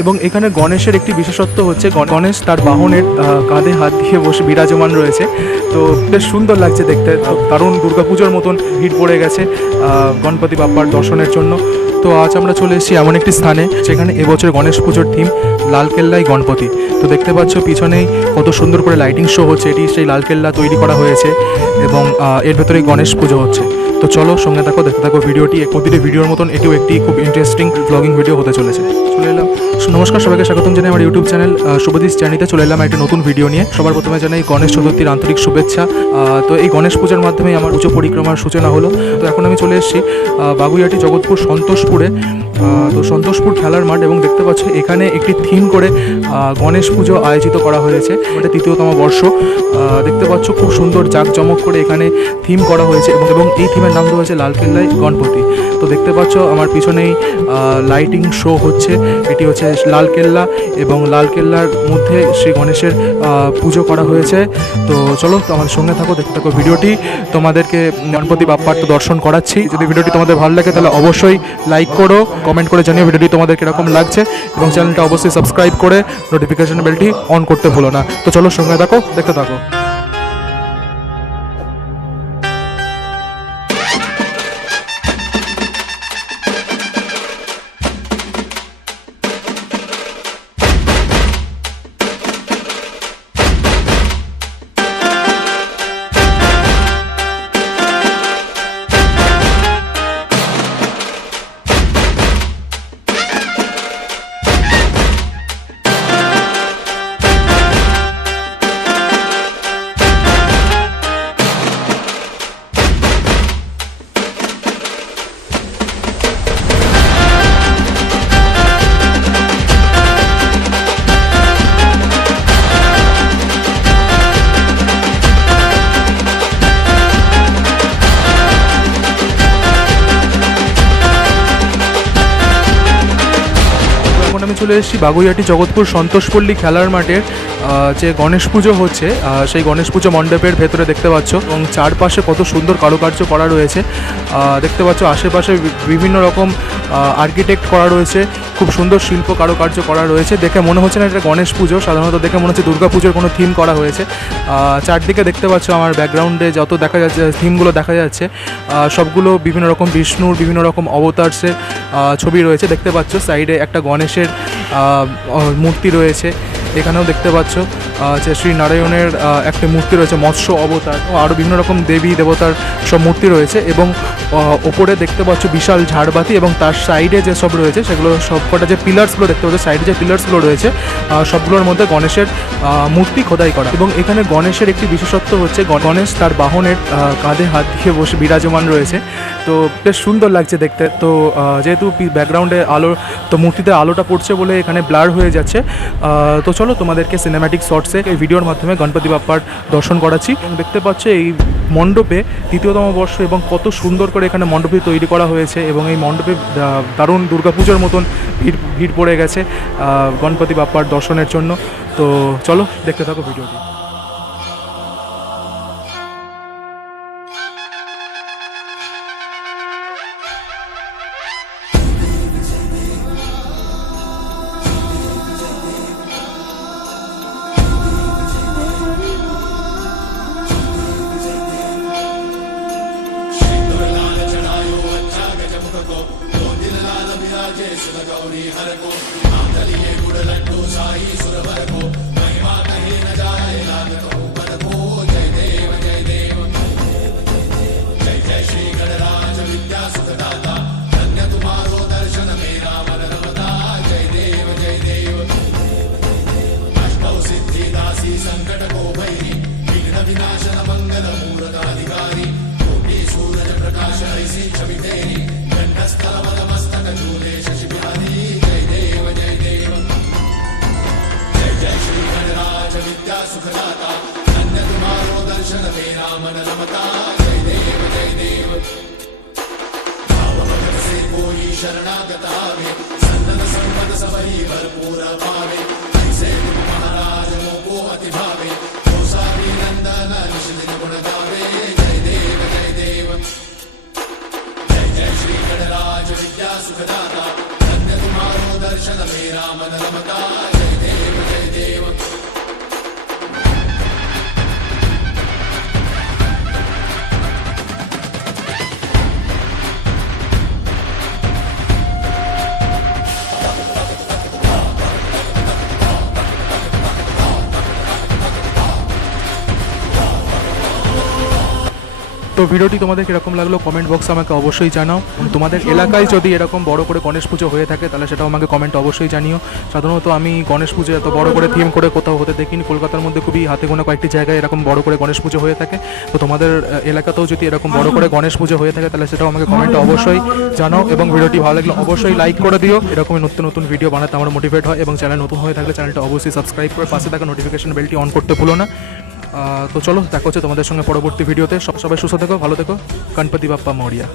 এবং এখানে গণেশের একটি বিশেষত্ব হচ্ছে গণেশ তার বাহনের কাঁধে হাত দিয়ে বসে বিরাজমান রয়েছে। তো বেশ সুন্দর লাগছে দেখতে, দারুণ দুর্গাপুজোর মতন ভিড় পড়ে গেছে গণপতি বাপ্পার দর্শনের জন্য। তো আজ আমরা চলে এসেছি এমন একটি স্থানে যেখানে এবছর গণেশ পুজোর থিম লালকেল্লাই গণপতি। তো দেখতে পাচ্ছ পিছনেই কত সুন্দর করে লাইটিং শো হচ্ছে, এটি সেই লালকেল্লা তৈরি করা হয়েছে এবং এর ভেতরেই গণেশ পুজো হচ্ছে। তো চলো সঙ্গে থাকো, দেখতে থাকো ভিডিওটি। প্রতিটি ভিডিওর মতন এটিও একটি খুব ইন্টারেস্টিং ব্লগিং ভিডিও হতে চলেছে। চলে এলাম, নমস্কার সবাইকে স্বাগতম জানাই আমার ইউটিউব চ্যানেল শুভদীশ জার্নিতে। চলে এলাম একটা নতুন ভিডিও নিয়ে। সবার প্রথমে জানাই গণেশ চতুর্থীর আন্তরিক শুভেচ্ছা। তো এই গণেশ পূজার মাধ্যমেই আমার পুজো পরিক্রমার সূচনা হলো। তো এখন আমি চলে এসেছি বাগুইহাটি জগৎপুর সন্তোষপুরে। তো সন্তোষপুর খেলার মাঠ, এবং দেখতে পাচ্ছ এখানে একটি থিম করে গণেশ পুজো আয়োজিত করা হয়েছে। এটা তৃতীয়তম বর্ষ। দেখতে পাচ্ছ খুব সুন্দর জাঁকজমক করে এখানে থিম করা হয়েছে এবং এই থিমের নাম দেওয়া হয়েছে লালকেল্লাই গণপতি। তো দেখতে পাচ্ছ আমার পিছনেই লাইটিং শো হচ্ছে, এটি হচ্ছে লালকেল্লা এবং লালকেল্লার মধ্যে শ্রী গণেশের পুজো করা হয়েছে। তো চলো তো আমাদের সঙ্গে থাকো, দেখতে থাকো ভিডিওটি। তোমাদেরকে গণপতি বাপ্পার তো দর্শন করাচ্ছি। যদি ভিডিওটি তোমাদের ভালো লাগে তাহলে অবশ্যই লাইক করো, কমেন্ট করে জানিও ভিডিওটি তোমাদের কীরকম লাগছে, এবং চ্যানেলটা অবশ্যই সাবস্ক্রাইব করে নোটিফিকেশন বেলটি অন করতে ভুলো না। তো চলো সঙ্গে থাকো, দেখতে থাকো। আমি চলে এসেছি বাগুইহাটি জগৎপুর সন্তোষপল্লী খেলার মাঠের যে গণেশ পুজো হচ্ছে সেই গণেশ পুজো মণ্ডপের ভেতরে দেখতে পাচ্ছ, এবং চারপাশে কত সুন্দর কারুকার্য করা রয়েছে। দেখতে পাচ্ছ আশেপাশে বিভিন্ন রকম আর্কিটেক্ট করা রয়েছে, খুব সুন্দর শিল্প কারুকার্য করা রয়েছে। দেখে মনে হচ্ছে না এটা গণেশ পুজো, সাধারণত দেখে মনে হচ্ছে দুর্গা পুজোর কোনো থিম করা হয়েছে। চারদিকে দেখতে পাচ্ছ আমার ব্যাকগ্রাউন্ডে যত দেখা যাচ্ছে থিমগুলো দেখা যাচ্ছে, সবগুলো বিভিন্ন রকম বিষ্ণুর বিভিন্ন রকম অবতার্সের ছবি রয়েছে। দেখতে পাচ্ছ সাইডে একটা গণেশের মূর্তি রয়েছে। এখানেও দেখতে পাচ্ছ যে শ্রী নারায়ণের একটা মূর্তি রয়েছে, মৎস্য অবতার, আরও বিভিন্ন রকম দেবী দেবতার সব মূর্তি রয়েছে। এবং ওপরে দেখতে পাচ্ছ বিশাল ঝাড়বাতি, এবং তার সাইডে যে সব রয়েছে সেগুলো সবকটা যে পিলার্সগুলো দেখতে পাচ্ছ, সাইডে যে পিলার্সগুলো রয়েছে সবগুলোর মধ্যে গণেশের মূর্তি খোদাই করা। এবং এখানে গণেশের একটি বিশেষত্ব হচ্ছে গণেশ তার বাহনের কাঁধে হাত দিয়ে বসে বিরাজমান রয়েছে। তো বেশ সুন্দর লাগছে দেখতে। তো যেহেতু ব্যাকগ্রাউন্ডে আলো, তো মূর্তিতে আলোটা পড়ছে বলে এখানে ব্লার হয়ে যাচ্ছে। তো চলো তোমাদেরকে সিনেম্যাটিক শর্টসে এই ভিডিওর মাধ্যমে গণপতি বাপ্পার দর্শন করাচ্ছি। দেখতে পাচ্ছ এই মণ্ডপে তৃতীয়তম বর্ষ, এবং কত সুন্দর করে এখানে মণ্ডপটি তৈরি করা হয়েছে, এবং এই মণ্ডপে দারুণ দুর্গাপুজোর মতন ভিড় পড়ে গেছে গণপতি বাপ্পার দর্শনের জন্য। তো চলো দেখতে থাকো ভিডিওটি। शरणागत आवे सन्नत संपद सबही भरपूर पावे ऐसे तुम महाराज मोको अति भावे गोसावी नंदन निश्चित गुण गावे जय देव जय देव जय जय श्री गणराज विद्या सुखदाता धन्य तुम्हारो दर्शन मेरा मन समता जय देव जय देव। তো ভিডিওটি তোমাদের কীরকম লাগলো কমেন্ট বক্সে আমাকে অবশ্যই জানাও। তোমাদের এলাকায় যদি এরকম বড় করে গণেশ পুজো হয়ে থাকে তাহলে সেটাও আমাকে কমেন্ট অবশ্যই জানিও। সাধারণত আমি গণেশ পুজো এত বড় করে থিম করে কোথাও হতে দেখিনি, কলকাতার মধ্যে খুবই হাতে গোনা কয়েকটি জায়গায় এরকম বড় করে গণেশ পুজো হয়ে থাকে। তো তোমাদের এলাকাতেও যদি এরকম বড় করে গণেশ পুজো হয়ে থাকে তাহলে সেটাও আমাকে কমেন্টে অবশ্যই জানাও, এবং ভিডিওটি ভালো লাগলে অবশ্যই লাইক করে দিও। এরকমই নতুন নতুন ভিডিও বানাতে আমার মোটিভেট হয়, এবং চ্যানেল নতুন হয়ে থাকলে চ্যানেলটা অবশ্যই সাবস্ক্রাইব করে পাশে থাকা নোটিফিকেশন বেলটি অন করতে ভুলো না। তো চলো দেখা হচ্ছে তোমাদের সঙ্গে পরবর্তী ভিডিওতে। সবাই সুস্থ থেকো, ভালো থেকো। গণপতি বাপ্পা মৌরিয়া।